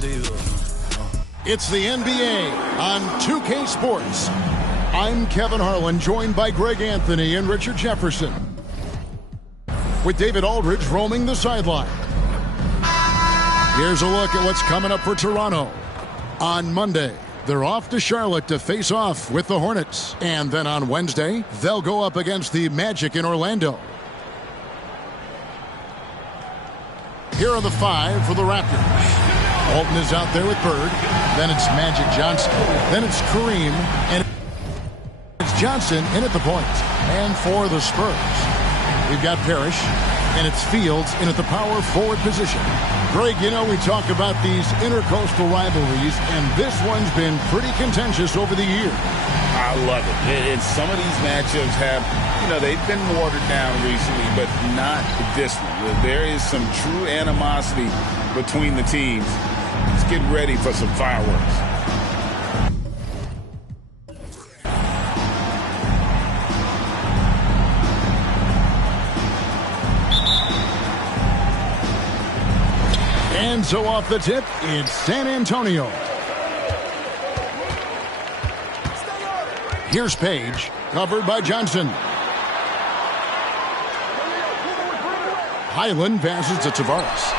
It's the NBA on 2K Sports. I'm Kevin Harlan, joined by Greg Anthony and Richard Jefferson, with David Aldridge roaming the sideline. Here's a look at what's coming up for Toronto. On Monday, they're off to Charlotte to face off with the Hornets. And then on Wednesday, they'll go up against the Magic in Orlando. Here are the five for the Raptors. Walton is out there with Bird. Then it's Magic Johnson. Then it's Kareem. And it's Johnson in at the point. And for the Spurs, we've got Parish. And it's Fields in at the power forward position. Greg, you know, we talk about these intercoastal rivalries, and this one's been pretty contentious over the years. I love it. And some of these matchups have, they've been watered down recently, but not this one. There is some true animosity between the teams. Let's get ready for some fireworks. And so off the tip, it's San Antonio. Here's Page, covered by Johnson. Highland passes to Tavares.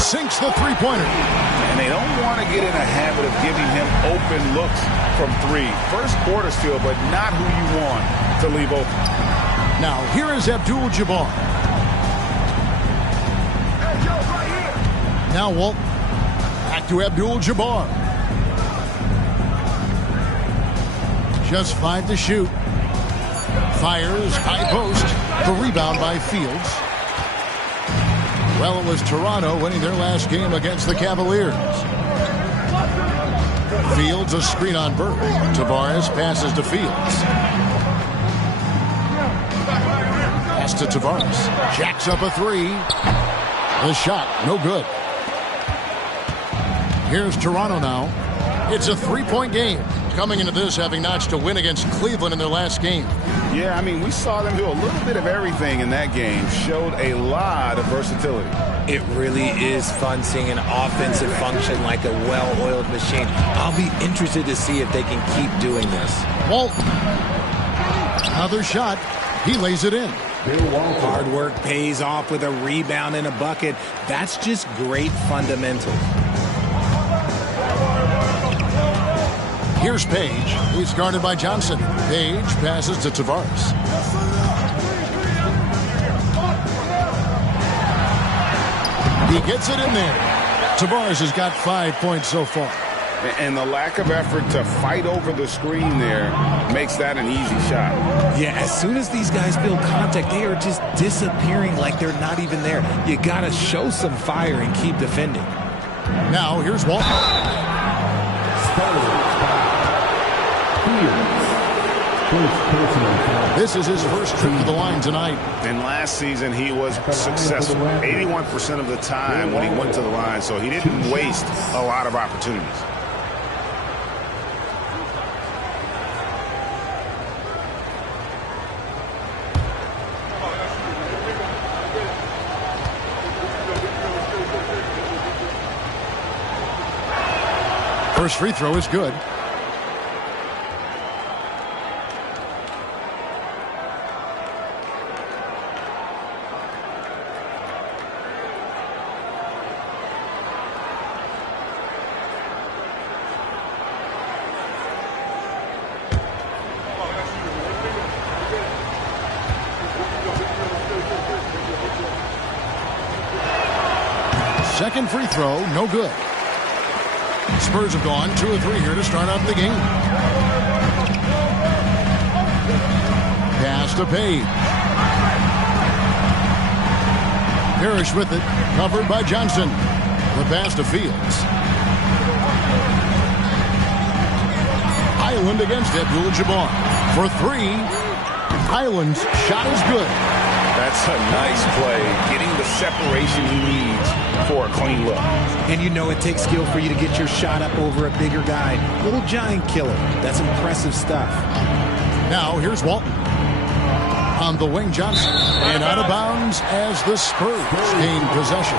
Sinks the three-pointer. And they don't want to get in a habit of giving him open looks from three. First quarter still, but not who you want to leave open. Now, here is Abdul-Jabbar. Now Walton. Back to Abdul-Jabbar. Just 5 to shoot. Fires, high post. The rebound by Fields. Well, it was Toronto winning their last game against the Cavaliers. Fields, a screen on Bird. Tavares passes to Fields. Pass to Tavares. Jacks up a three. The shot, no good. Here's Toronto now. It's a three-point game. Coming into this, having notched a win against Cleveland in their last game. Yeah, we saw them do a little bit of everything in that game. Showed a lot of versatility. It really is fun seeing an offensive function like a well-oiled machine. I'll be interested to see if they can keep doing this. Walton. Another shot. He lays it in. Hard work pays off with a rebound and a bucket. That's just great fundamentals. Here's Page. He's guarded by Johnson. Page passes to Tavares. He gets it in there. Tavares has got 5 points so far. And the lack of effort to fight over the screen there makes that an easy shot. Yeah, as soon as these guys build contact, they are just disappearing like they're not even there. You got to show some fire and keep defending. Now, here's Walton. This is his first trip to the line tonight. And last season, he was successful 81% of the time when he went to the line, so he didn't waste a lot of opportunities. First free throw is good. Second free throw, no good. Spurs have gone 2 of 3 here to start out the game. Pass to Page. Parish with it, covered by Johnson. The pass to Fields. Highland against Abdul-Jabbar. For 3, Highland's shot is good. That's a nice play, getting the separation he needs for a clean look. And it takes skill for you to get your shot up over a bigger guy. Little giant killer. That's impressive stuff. Now here's Walton. On the wing, Johnson. And out of bounds as the Spurs gain possession.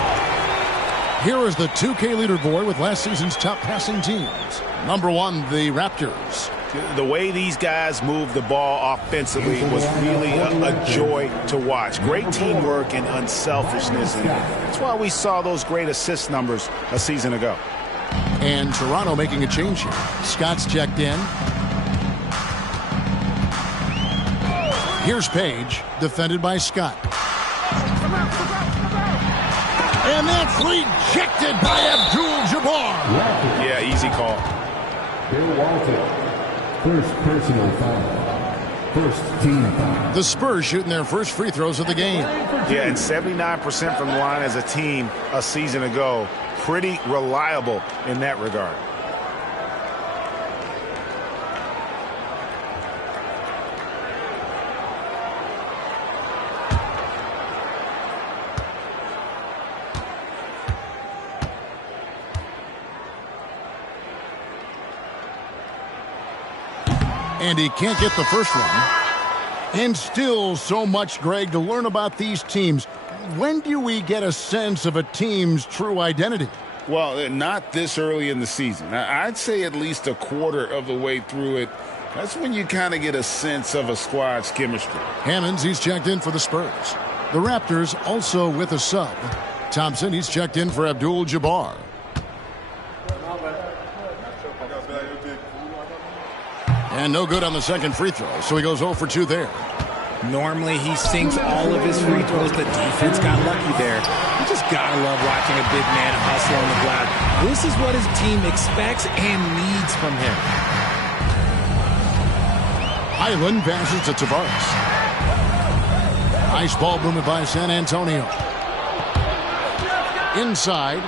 Here is the 2K leaderboard with last season's top passing teams. Number 1, the Raptors. The way these guys move the ball offensively was really a joy to watch. Great teamwork and unselfishness, and that's why we saw those great assist numbers a season ago. And Toronto making a change here. Scott's checked in. Here's Page, defended by Scott. And that's rejected by Abdul-Jabbar. Yeah, easy call. Bill Walton. First personal foul. First team foul. The Spurs shooting their first free throws of the game. Yeah, and 79% from the line as a team a season ago. Pretty reliable in that regard. And he can't get the first one. And still so much, Greg, to learn about these teams. When do we get a sense of a team's true identity? Well, not this early in the season. I'd say at least a quarter of the way through it. That's when you kind of get a sense of a squad's chemistry. Hammonds, he's checked in for the Spurs. The Raptors also with a sub. Thompson, he's checked in for Abdul-Jabbar. And no good on the second free throw, so he goes 0 for 2 there. Normally, he sinks all of his free throws. The defense got lucky there. You just gotta love watching a big man hustle on the glass. This is what his team expects and needs from him. Highland passes to Tavares. Nice ball movement by San Antonio. Inside.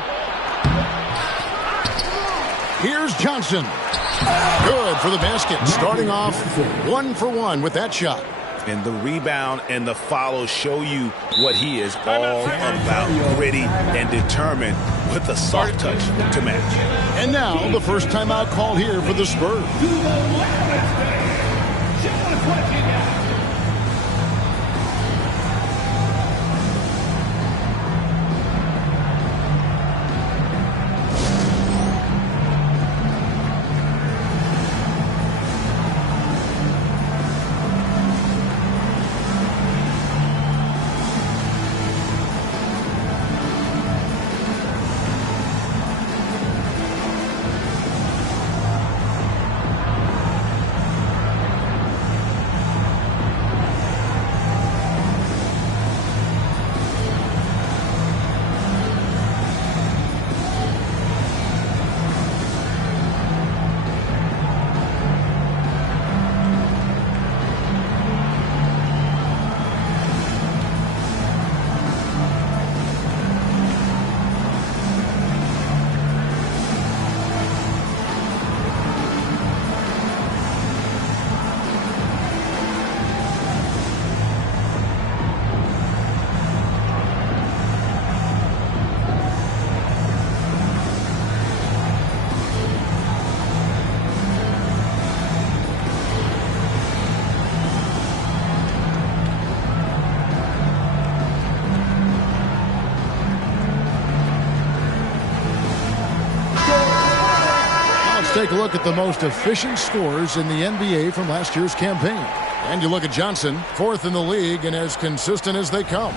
Here's Johnson. Good for the basket. Starting off 1 for 1 with that shot. And the rebound and the follow show you what he is all about. Gritty and determined with the soft touch to match. And now the first timeout called here for the Spurs. Take a look at the most efficient scorers in the NBA from last year's campaign. And you look at Johnson, 4th in the league and as consistent as they come.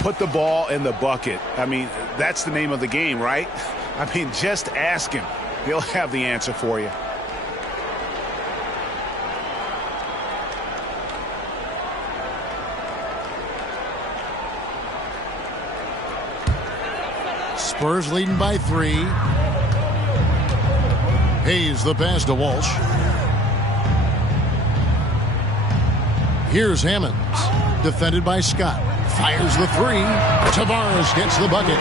Put the ball in the bucket. I mean, that's the name of the game, right? I mean, just ask him. He'll have the answer for you. Spurs leading by 3. Hayes the pass to Walsh. Here's Hammonds, defended by Scott. Fires the 3. Tavares gets the bucket.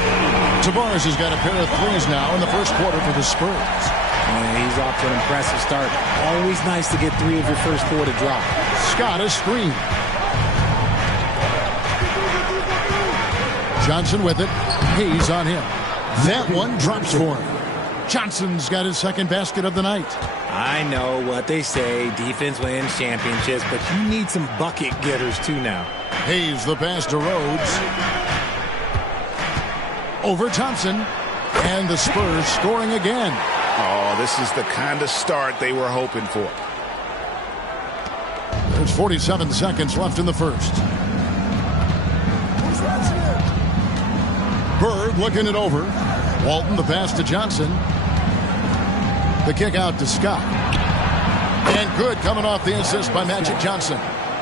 Tavares has got a pair of threes now in the first quarter for the Spurs. And he's off to an impressive start. Always nice to get 3 of your first 4 to drop. Scott a screen. Johnson with it. Hayes on him. That one drops for him. Johnson's got his second basket of the night. I know what they say, defense wins championships, but you need some bucket getters too now. Hayes the pass to Rhodes. Over Thompson. And the Spurs scoring again. Oh, this is the kind of start they were hoping for. There's 47 seconds left in the first. Bird looking it over. Walton, the pass to Johnson. The kick out to Scott. And good coming off the assist by Magic Johnson.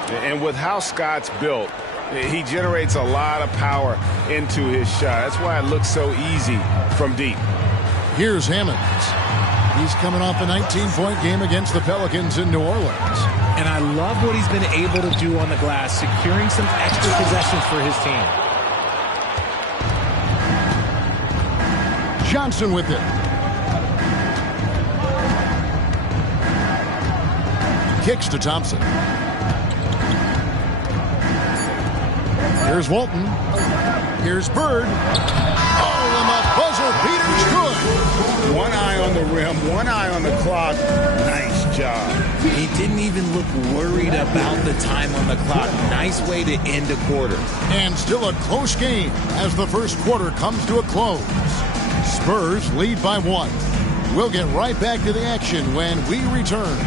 And with how Scott's built, he generates a lot of power into his shot. That's why it looks so easy from deep. Here's Hammonds. He's coming off a 19-point game against the Pelicans in New Orleans. And I love what he's been able to do on the glass, securing some extra possessions for his team. Johnson with it. Kicks to Thompson. Here's Walton. Here's Bird. Oh, and the buzzer beater's good. One eye on the rim, one eye on the clock. Nice job. He didn't even look worried about the time on the clock. Nice way to end a quarter. And still a close game as the first quarter comes to a close. Spurs lead by 1. We'll get right back to the action when we return.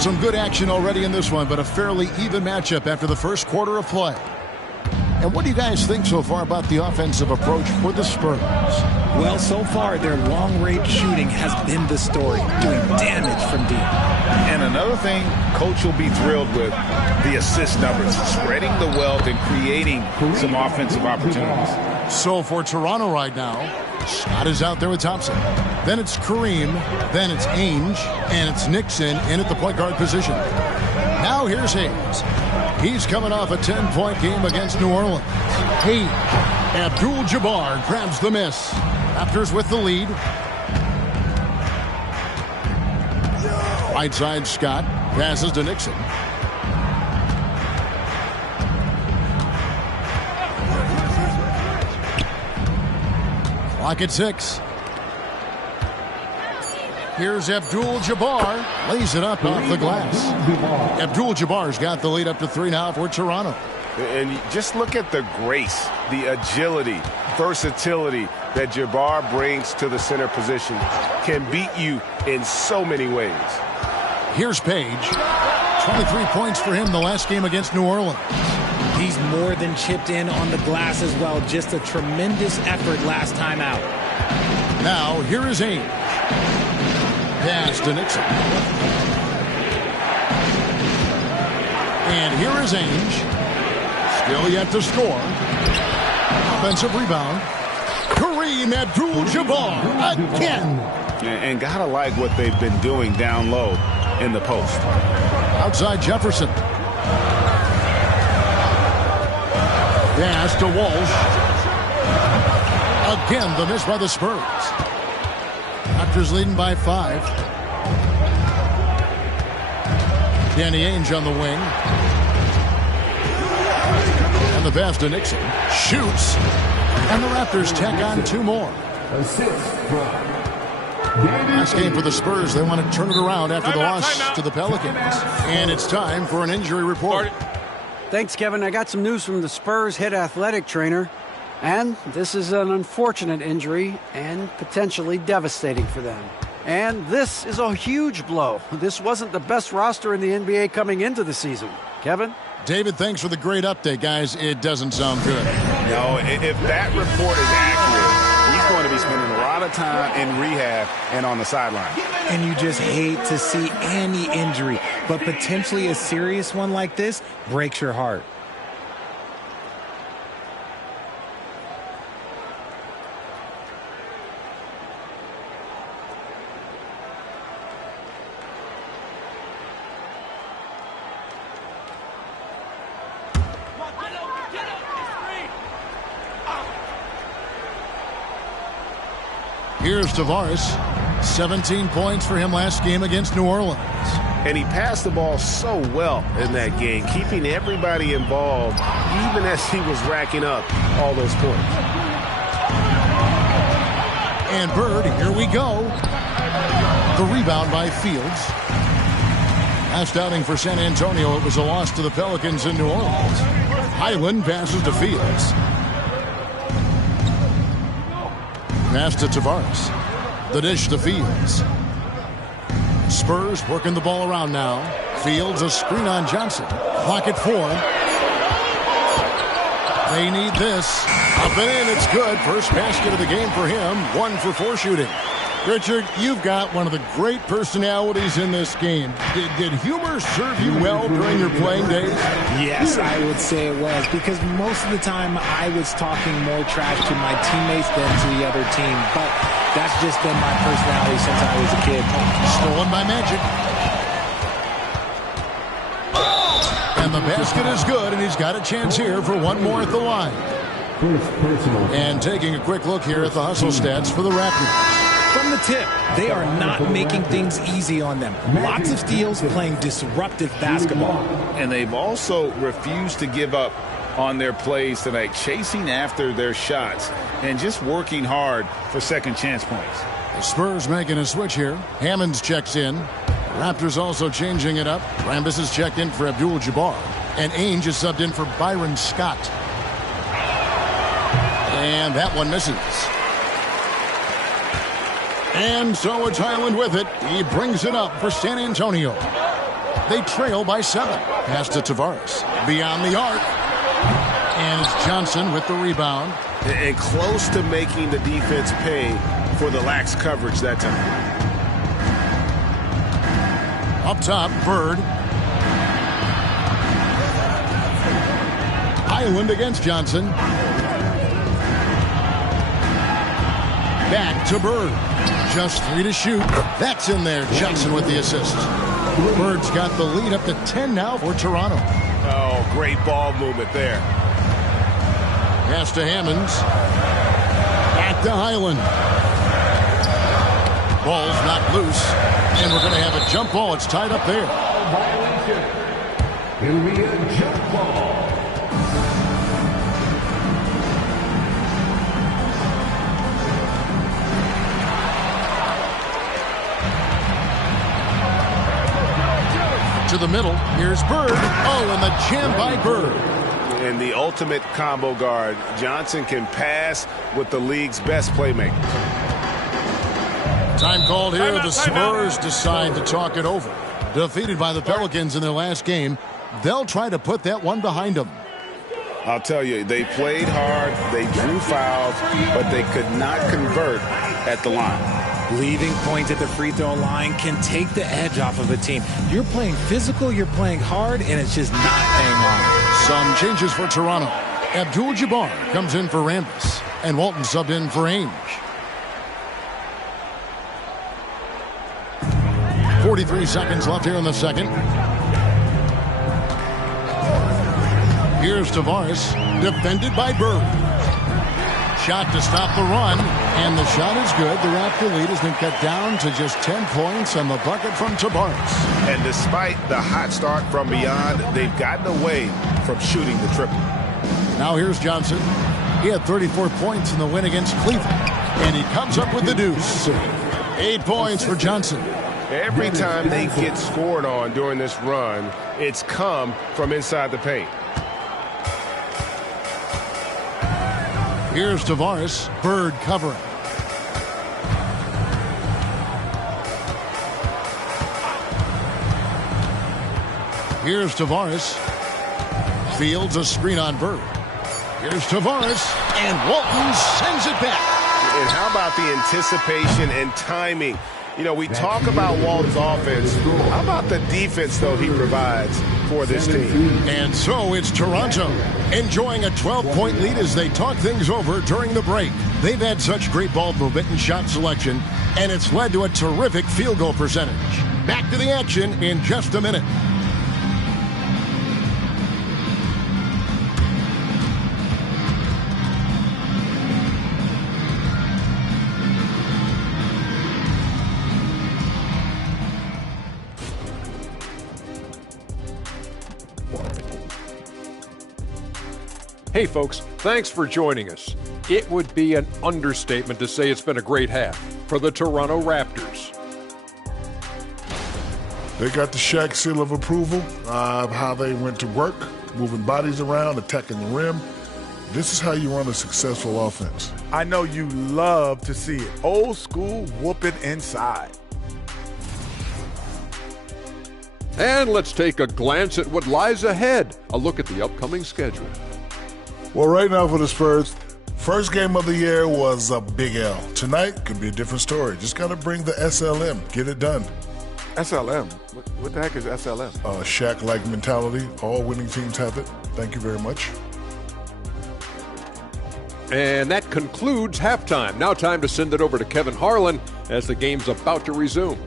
Some good action already in this one, but a fairly even matchup after the first quarter of play. And what do you guys think so far about the offensive approach for the Spurs? Well, so far, their long-range shooting has been the story, doing damage from deep. And another thing, Coach will be thrilled with the assist numbers, spreading the wealth and creating some offensive opportunities. So for Toronto right now, Scott is out there with Thompson. Then it's Kareem. Then it's Ainge. And it's Nixon in at the point guard position. Now here's Hayes. He's coming off a 10-point game against New Orleans. Hayes. Abdul-Jabbar grabs the miss. Raptors with the lead. Right side, Scott passes to Nixon. Clock at 6. Here's Abdul-Jabbar. Lays it up off the glass. Abdul-Jabbar's got the lead up to 3 now for Toronto. And just look at the grace, the agility, versatility that Jabbar brings to the center position. Can beat you in so many ways. Here's Page. 23 points for him the last game against New Orleans. He's more than chipped in on the glass as well. Just a tremendous effort last time out. Now, here is Ainge. Pass to Nixon. And here is Ainge. Still yet to score. Offensive rebound. Kareem Abdul-Jabbar again. And gotta like what they've been doing down low in the post. Outside Jefferson. Pass to Walsh. Again, the miss by the Spurs. Raptors leading by 5. Danny Ainge on the wing. And the pass to Nixon. Shoots. And the Raptors tack on 2 more. Last game for the Spurs. They want to turn it around after the loss to the Pelicans. And it's time for an injury report. Thanks, Kevin. I got some news from the Spurs head athletic trainer. And this is an unfortunate injury and potentially devastating for them. And this is a huge blow. This wasn't the best roster in the NBA coming into the season. Kevin? David, thanks for the great update, guys. It doesn't sound good. No, if that report is accurate, he's going to be spending a lot of time in rehab and on the sideline. And you just hate to see any injury, but potentially a serious one like this breaks your heart. Here's Tavares. 17 points for him last game against New Orleans. And he passed the ball so well in that game, keeping everybody involved, even as he was racking up all those points. And Bird, here we go. The rebound by Fields. Last outing for San Antonio, it was a loss to the Pelicans in New Orleans. Highland passes to Fields. Pass to Tavares. The dish to Fields. Spurs working the ball around now. Fields, a screen on Johnson. Clock at 4. They need this. Up and in, it's good. First basket of the game for him. 1 for 4 shooting. Richard, you've got one of the great personalities in this game. Did humor serve you well during your playing days? Yes, I would say it was, because most of the time I was talking more trash to my teammates than to the other team. But that's just been my personality since I was a kid. Stolen by Magic. And the basket is good, and he's got a chance here for one more at the line. And taking a quick look here at the hustle stats for the Raptors. From the tip, they are not making things easy on them. Lots of steals, playing disruptive basketball. And they've also refused to give up on their plays tonight, chasing after their shots and just working hard for second chance points. The Spurs making a switch here. Hammonds checks in. Raptors also changing it up. Rambis is checked in for Abdul-Jabbar. And Ainge is subbed in for Byron Scott. And that one misses. And so it's Highland with it. He brings it up for San Antonio. They trail by 7. Pass to Tavares. Beyond the arc. And it's Johnson with the rebound. And close to making the defense pay for the lax coverage that time. Up top, Bird. Highland against Johnson. Back to Bird. Just 3 to shoot. That's in there. Johnson with the assist. Bird's got the lead up to 10 now for Toronto. Oh, great ball movement there. Pass to Hammonds. Back to Highland. Ball's not loose. And we're going to have a jump ball. It's tied up there. It'll be a jump ball. To the middle. Here's Bird. Oh, and the jam by Bird. And the ultimate combo guard. Johnson can pass with the league's best playmaker. Time called here. The Spurs decide to talk it over. Defeated by the Pelicans in their last game, they'll try to put that one behind them. I'll tell you, they played hard, they drew fouls, but they could not convert at the line. Leaving points at the free throw line can take the edge off of a team. You're playing physical, you're playing hard, and it's just not paying off. Some changes for Toronto. Abdul-Jabbar comes in for Rambis, and Walton subbed in for Ainge. 43 seconds left here in the second. Here's Tavares, defended by Bird. Shot to stop the run, and the shot is good. The Raptor lead has been cut down to just 10 points on the bucket from Tavares. And despite the hot start from beyond, they've gotten away from shooting the triple. Now here's Johnson. He had 34 points in the win against Cleveland, and he comes up with the deuce. 8 points for Johnson. Every time they get scored on during this run, it's come from inside the paint. Here's Tavares. Bird covering. Here's Tavares. Fields a screen on Bird. Here's Tavares. And Walton sends it back. And how about the anticipation and timing? You know, we talk about Walton's offense. How about the defense, though, he provides for this team? And so it's Toronto enjoying a 12-point lead as they talk things over during the break. They've had such great ball movement and shot selection, and it's led to a terrific field goal percentage. Back to the action in just a minute. Hey folks, thanks for joining us. It would be an understatement to say it's been a great half for the Toronto Raptors. They got the Shaq seal of approval of how they went to work, moving bodies around, attacking the rim. This is how you run a successful offense. I know you love to see it. Old school whooping inside. And let's take a glance at what lies ahead. A look at the upcoming schedule. Well, right now for the Spurs, first game of the year was a big L. Tonight could be a different story. Just got to bring the SLM, get it done. SLM? What the heck is SLM? Shaq-like mentality. All winning teams have it. Thank you very much. And that concludes halftime. Now time to send it over to Kevin Harlan as the game's about to resume.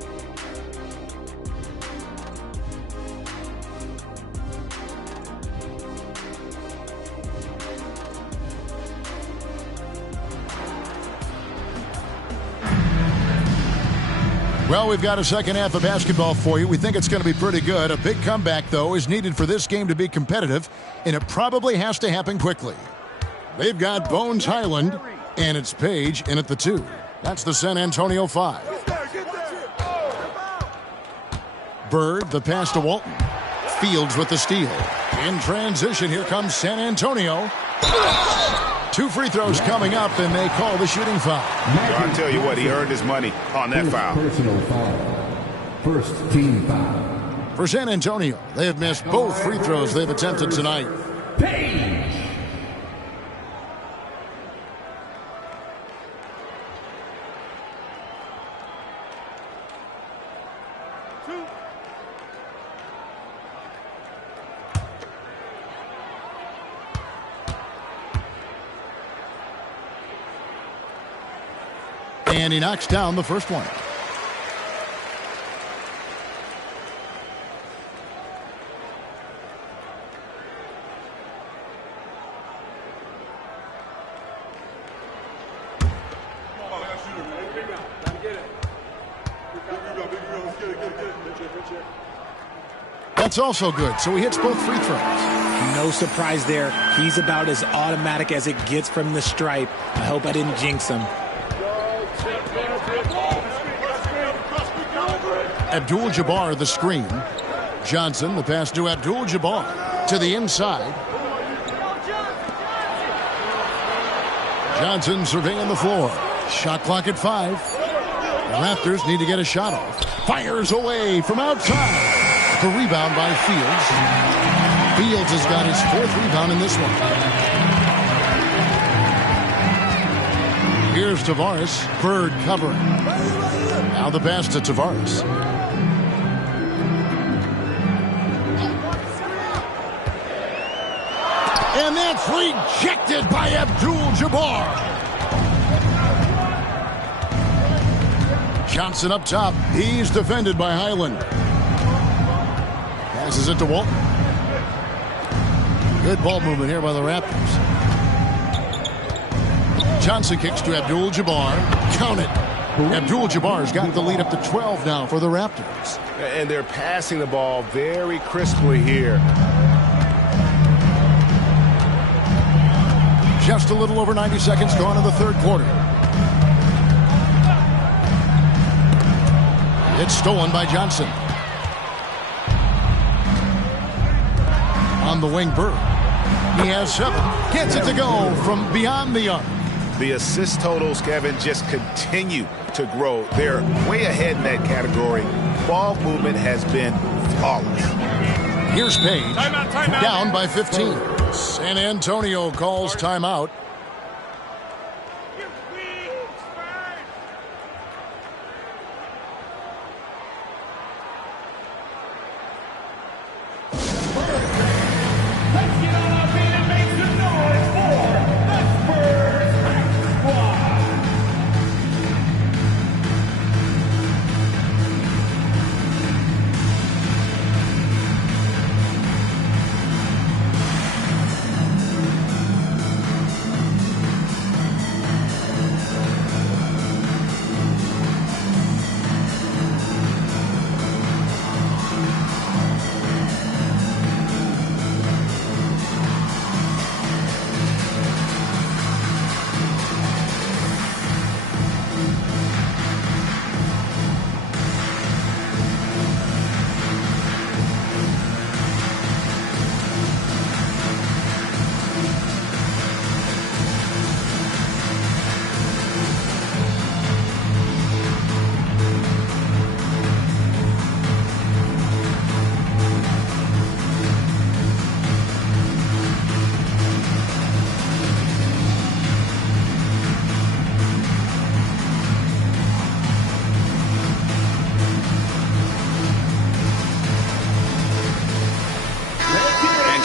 Well, we've got a second half of basketball for you. We think it's going to be pretty good. A big comeback, though, is needed for this game to be competitive, and it probably has to happen quickly. They've got Bones Highland, and it's Page in at the 2. That's the San Antonio 5. Bird, the pass to Walton. Fields with the steal. In transition, here comes San Antonio. 2 free throws coming up, and they call the shooting foul. I'll tell you what, he earned his money on that foul. Personal foul. First team foul. For San Antonio, they have missed both free throws they've attempted tonight. Page. And he knocks down the first one. That's also good, so he hits both free throws. No surprise there. He's about as automatic as it gets from the stripe. I hope I didn't jinx him. Abdul-Jabbar the screen. Johnson the pass to Abdul-Jabbar to the inside. Johnson surveying the floor. Shot clock at 5. The Raptors need to get a shot off. Fires away from outside. The rebound by Fields. Fields has got his 4th rebound in this one. Here's Tavares. Bird covering. Now the pass to Tavares. And that's rejected by Abdul-Jabbar. Johnson up top. He's defended by Highland. Passes it to Walton. Good ball movement here by the Raptors. Johnson kicks to Abdul-Jabbar. Count it. Abdul-Jabbar's got the lead up to 12 now for the Raptors. And they're passing the ball very crisply here. Just a little over 90 seconds gone in the 3rd quarter. It's stolen by Johnson. On the wing, Bird. He has 7. Gets it to go from beyond the arc. The assist totals, Kevin, just continue to grow. They're way ahead in that category. Ball movement has been flawless. Here's Page. Timeout. Down by 15. San Antonio calls timeout.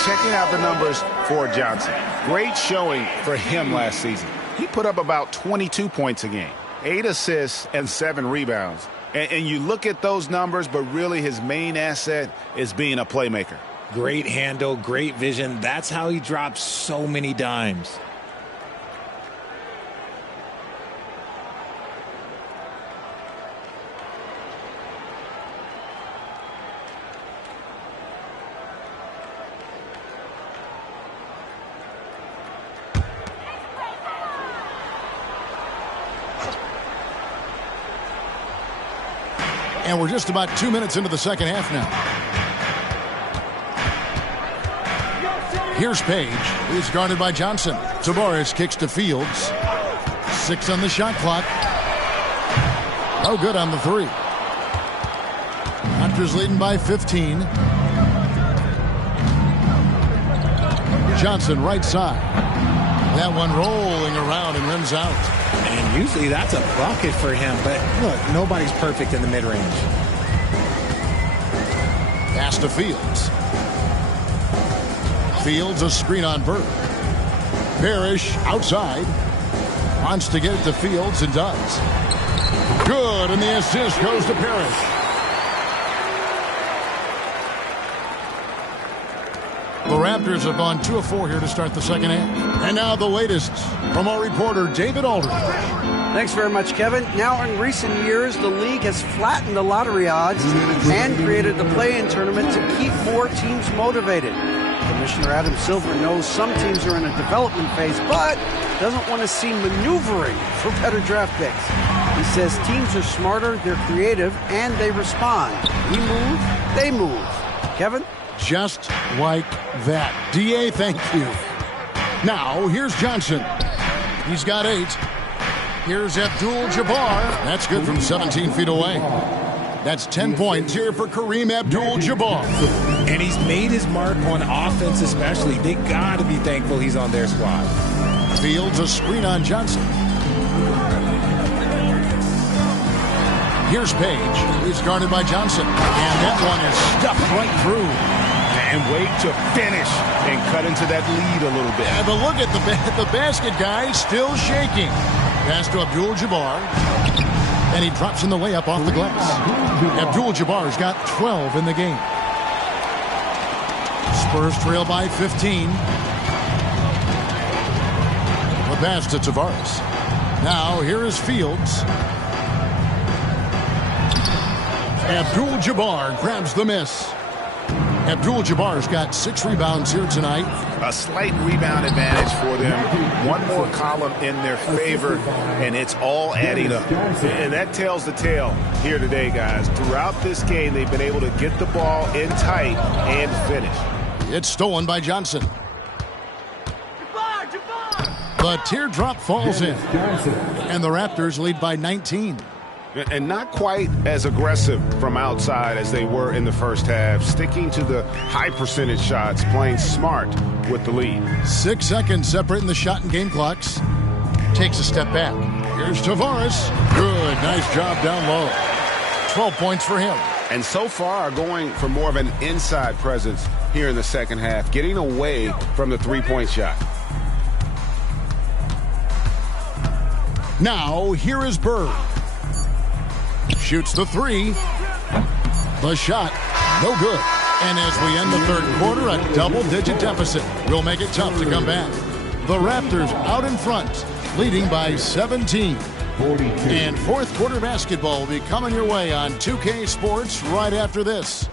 checking out the numbers for Johnson. Great showing for him last season. He put up about 22 points a game, 8 assists, and 7 rebounds. And you look at those numbers, but really his main asset is being a playmaker. Great handle, great vision. That's how he drops so many dimes. And we're just about 2 minutes into the second half now. Here's Page. He's guarded by Johnson. Tavares kicks to Fields. 6 on the shot clock. No good on the 3. Raptors leading by 15. Johnson right side. That one rolling around and rims out. And usually that's a bucket for him, but look, nobody's perfect in the mid-range. Pass to Fields. Fields a screen on Bird. Parish outside. Wants to get it to Fields and does. Good, and the assist goes to Parish. The Raptors have gone 2 of 4 here to start the second half. And now the latest from our reporter, David Aldridge. Thanks very much, Kevin. Now, in recent years, the league has flattened the lottery odds and created the play-in tournament to keep more teams motivated. Commissioner Adam Silver knows some teams are in a development phase, but doesn't want to see maneuvering for better draft picks. He says teams are smarter, they're creative, and they respond. We move, they move. Kevin? Just like that. D.A., thank you. Now, here's Johnson. He's got 8. Here's Abdul-Jabbar. That's good from 17 feet away. That's 10 points here for Kareem Abdul-Jabbar. And he's made his mark on offense especially. They got to be thankful he's on their squad. Fields a screen on Johnson. Here's Page. He's guarded by Johnson. And that one is stuffed right through. And wait to finish and cut into that lead a little bit. Yeah, but look at the basket guy still shaking. Pass to Abdul-Jabbar. And he drops in the layup off the glass. Abdul-Jabbar's got 12 in the game. Spurs trail by 15. The pass to Tavares. Now here is Fields. Abdul-Jabbar grabs the miss. Abdul-Jabbar's got 6 rebounds here tonight. A slight rebound advantage for them. One more column in their favor, and it's all adding up. And that tells the tale here today, guys. Throughout this game, they've been able to get the ball in tight and finish. It's stolen by Johnson. The teardrop falls in, and the Raptors lead by 19. And not quite as aggressive from outside as they were in the first half, sticking to the high percentage shots, playing smart with the lead. 6 seconds separating the shot and game clocks. Takes a step back. Here's Tavares. Good, nice job down low. 12 points for him. And so far are going for more of an inside presence here in the second half, getting away from the three-point shot. Now, here is Bird. Shoots the 3. The shot, no good. And as we end the third quarter, a double-digit deficit will make it tough to come back. The Raptors out in front, leading by 17. And fourth quarter basketball will be coming your way on 2K Sports right after this.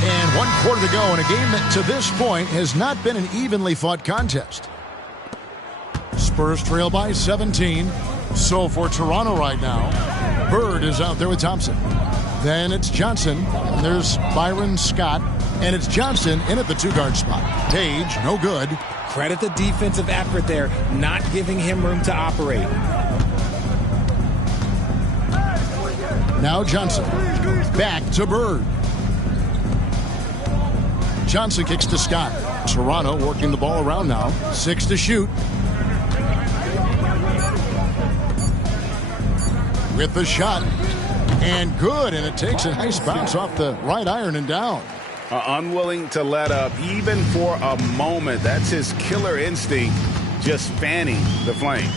And 1 quarter to go in a game that to this point has not been an evenly fought contest. Spurs trail by 17. So for Toronto right now, Bird is out there with Thompson. Then it's Johnson. And there's Byron Scott. And it's Johnson in at the two-guard spot. Page, no good. Credit the defensive effort there, not giving him room to operate. Now Johnson. Back to Bird. Johnson kicks to Scott. Toronto working the ball around now. 6 to shoot. With the shot. And good. And it takes a nice bounce off the right iron and down. Unwilling to let up even for a moment. That's his killer instinct, just fanning the flames.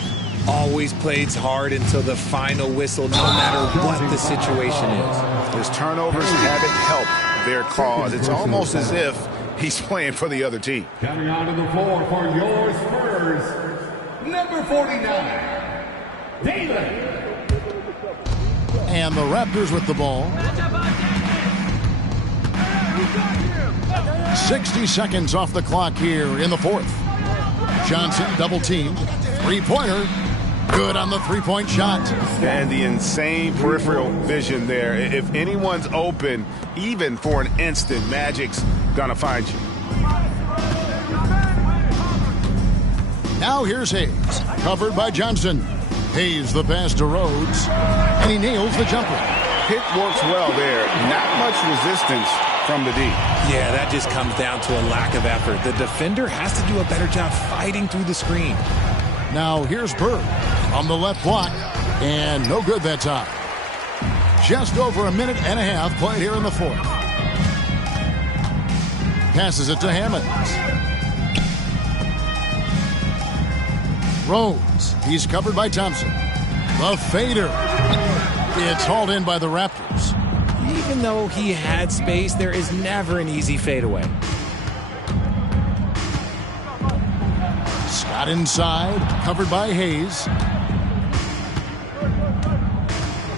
Always plays hard until the final whistle, no matter what the situation is. His turnovers haven't helped their cause. It's almost as if he's playing for the other team. Coming onto the floor for your Spurs, number 49, Taylor. And the Raptors with the ball. 60 seconds off the clock here in the fourth. Johnson double teamed. Three-pointer. Good on the three-point shot. And the insane peripheral vision there. If anyone's open, even for an instant, Magic's gonna find you. Now here's Hayes. Covered by Johnson. Hayes the pass to Rhodes. And he nails the jumper. Pick works well there. Not much resistance from the D. Yeah, that just comes down to a lack of effort. The defender has to do a better job fighting through the screen. Now here's Bird on the left block. And no good that time. Just over a minute and a half played here in the fourth. Passes it to Hammonds. Rhodes. He's covered by Thompson. The fader. It's hauled in by the Raptors. Even though he had space, there is never an easy fadeaway. Scott inside, covered by Hayes.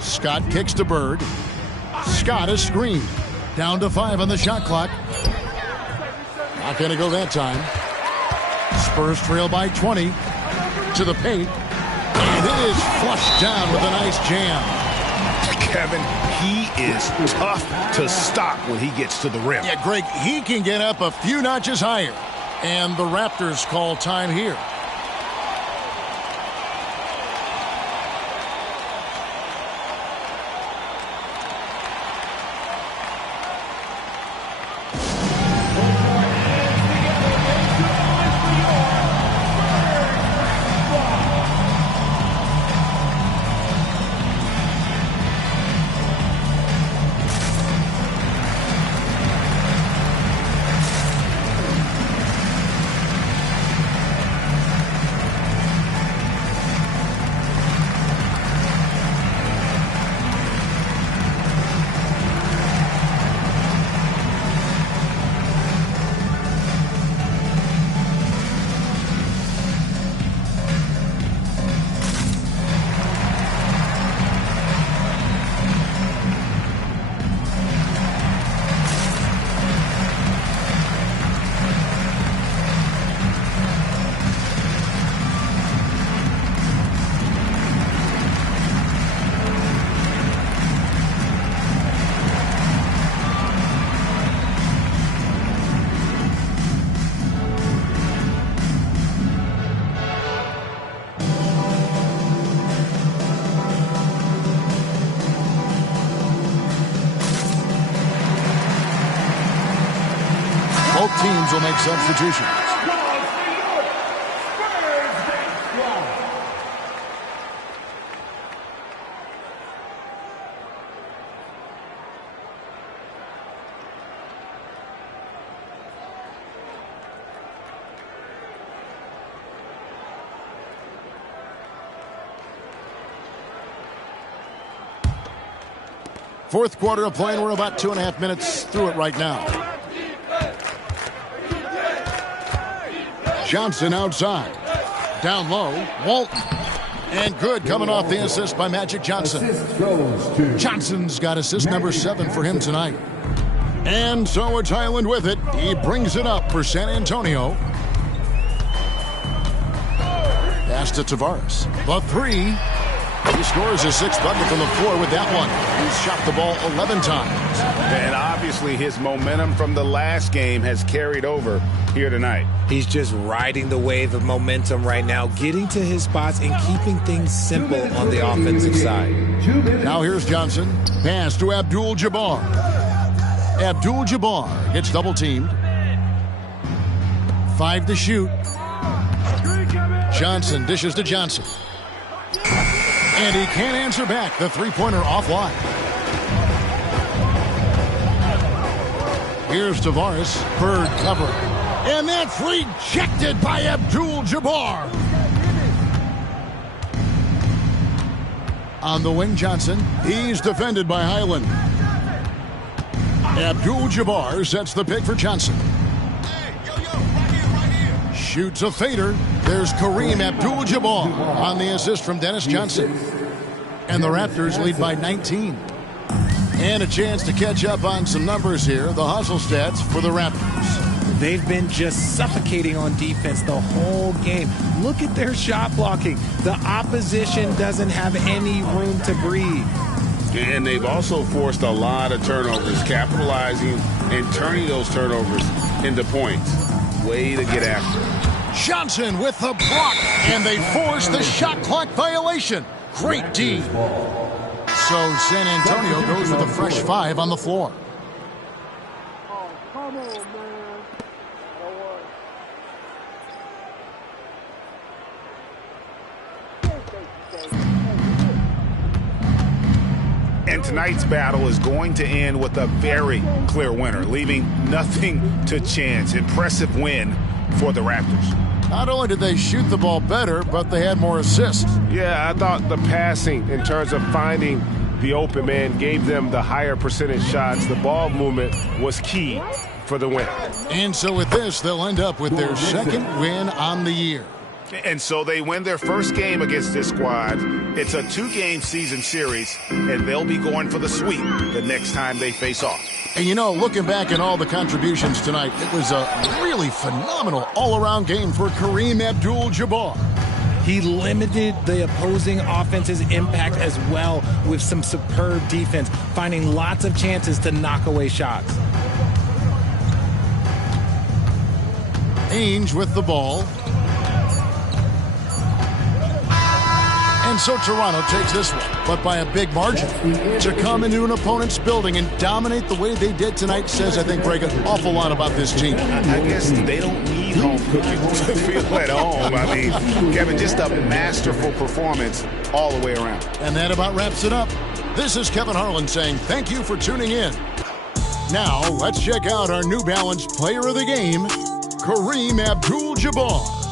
Scott kicks to Bird. Scott is screened. Down to 5 on the shot clock. Not going to go that time. Spurs trail by 20. To the paint. And it is flushed down with a nice jam. Kevin, he is tough to stop when he gets to the rim. Yeah, Greg, he can get up a few notches higher. And the Raptors call time here. Both teams will make substitutions. Fourth quarter of play, and we're about 2.5 minutes through it right now. Johnson outside. Down low. Walton. And good coming off the assist by Magic Johnson. Johnson's got assist number 7 for him tonight. And so it's Highland with it. He brings it up for San Antonio. Pass to Tavares. The three. He scores his 6th bucket from the floor with that one. He's shot the ball 11 times. And obviously his momentum from the last game has carried over here tonight. He's just riding the wave of momentum right now, getting to his spots and keeping things simple on the offensive side. Now here's Johnson. Pass to Abdul-Jabbar. Abdul-Jabbar gets double-teamed. 5 to shoot. Johnson dishes to Johnson. And he can't answer back. The three-pointer offline. Here's Tavares. Bird cover. And that's rejected by Abdul-Jabbar. On the wing, Johnson. He's defended by Highland. Abdul-Jabbar sets the pick for Johnson. Shoots a fader. There's Kareem Abdul-Jabbar on the assist from Dennis Johnson. And the Raptors lead by 19. And a chance to catch up on some numbers here. The hustle stats for the Raptors. They've been just suffocating on defense the whole game. Look at their shot blocking. The opposition doesn't have any room to breathe. And they've also forced a lot of turnovers, capitalizing and turning those turnovers into points. Way to get after it. Johnson with the block, and they force the shot clock violation. Great D. So San Antonio goes with a fresh 5 on the floor. Oh, come on, man. And tonight's battle is going to end with a very clear winner, leaving nothing to chance. Impressive win for the Raptors. Not only did they shoot the ball better, but they had more assists. Yeah, I thought the passing in terms of finding the open man gave them the higher percentage shots. The ball movement was key for the win. And so with this, they'll end up with their second win on the year. And so they win their first game against this squad. It's a 2-game season series, and they'll be going for the sweep the next time they face off. And you know, looking back at all the contributions tonight, it was a really phenomenal all-around game for Kareem Abdul-Jabbar. He limited the opposing offense's impact as well with some superb defense, finding lots of chances to knock away shots. Ainge with the ball. And so Toronto takes this one, but by a big margin. To come into an opponent's building and dominate the way they did tonight says, I think, Greg, an awful lot about this team. I guess they don't need home cooking to feel at home. I mean, Kevin, just a masterful performance all the way around. And that about wraps it up. This is Kevin Harlan saying thank you for tuning in. Now, let's check out our New Balance Player of the Game, Kareem Abdul-Jabbar.